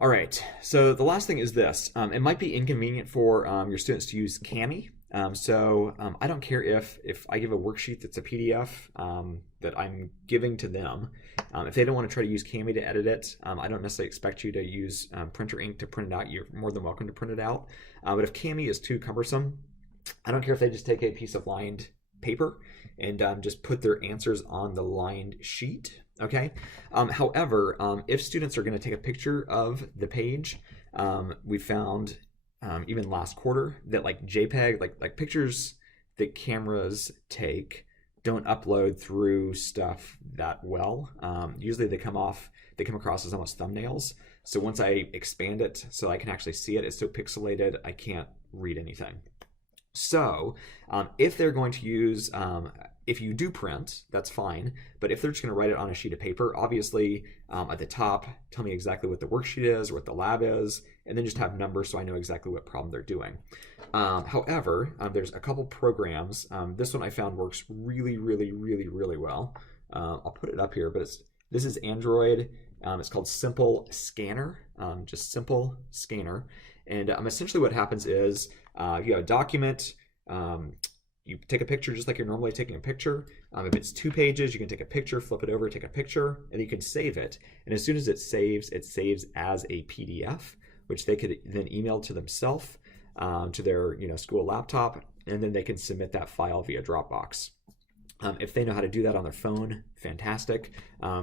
All right. So the last thing is this. It might be inconvenient for your students to use Kami. I don't care if I give a worksheet that's a PDF that I'm giving to them. If they don't want to try to use Kami to edit it, I don't necessarily expect you to use printer ink to print it out. You're more than welcome to print it out. But if Kami is too cumbersome, I don't care if they just take a piece of lined paper and just put their answers on the lined sheet. Okay. However, if students are going to take a picture of the page, we found even last quarter that like JPEG, like pictures that cameras take don't upload through stuff that well. Usually they come across as almost thumbnails. So once I expand it so I can actually see it, it's so pixelated I can't read anything. So if they're going to use, if you do print, that's fine. But if they're just going to write it on a sheet of paper, obviously at the top, tell me exactly what the worksheet is or what the lab is, and then just have numbers so I know exactly what problem they're doing. However, there's a couple programs. This one I found works really, really, really, really well. I'll put it up here, but this is Android. It's called Simple Scanner, just Simple Scanner. And essentially what happens is if you have a document, you take a picture just like you're normally taking a picture. If it's 2 pages, you can take a picture, flip it over, take a picture, and you can save it. And as soon as it saves as a PDF, which they could then email to themselves, to their school laptop, and then they can submit that file via Dropbox. If they know how to do that on their phone, fantastic.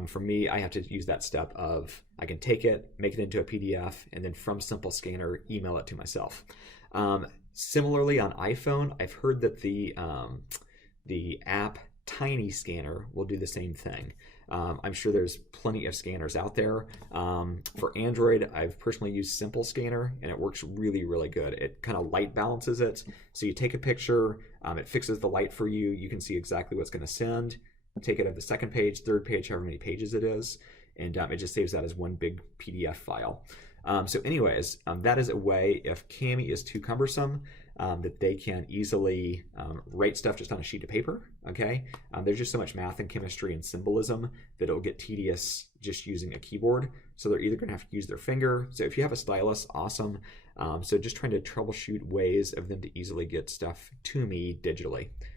For me, I have to use that step of I can take it, make it into a PDF, and then from Simple Scanner, email it to myself. Similarly, on iPhone, I've heard that the app Tiny Scanner will do the same thing. I'm sure there's plenty of scanners out there. For Android, I've personally used Simple Scanner, and it works really, really good. It kind of light balances it. So you take a picture, it fixes the light for you. You can see exactly what's going to send. Take it at the second page, third page, however many pages it is, and it just saves that as one big PDF file. So anyways, that is a way, if Kami is too cumbersome, that they can easily write stuff just on a sheet of paper, okay? There's just so much math and chemistry and symbolism that it'll get tedious just using a keyboard. So they're either gonna have to use their finger. So if you have a stylus, awesome. So just trying to troubleshoot ways of them to easily get stuff to me digitally.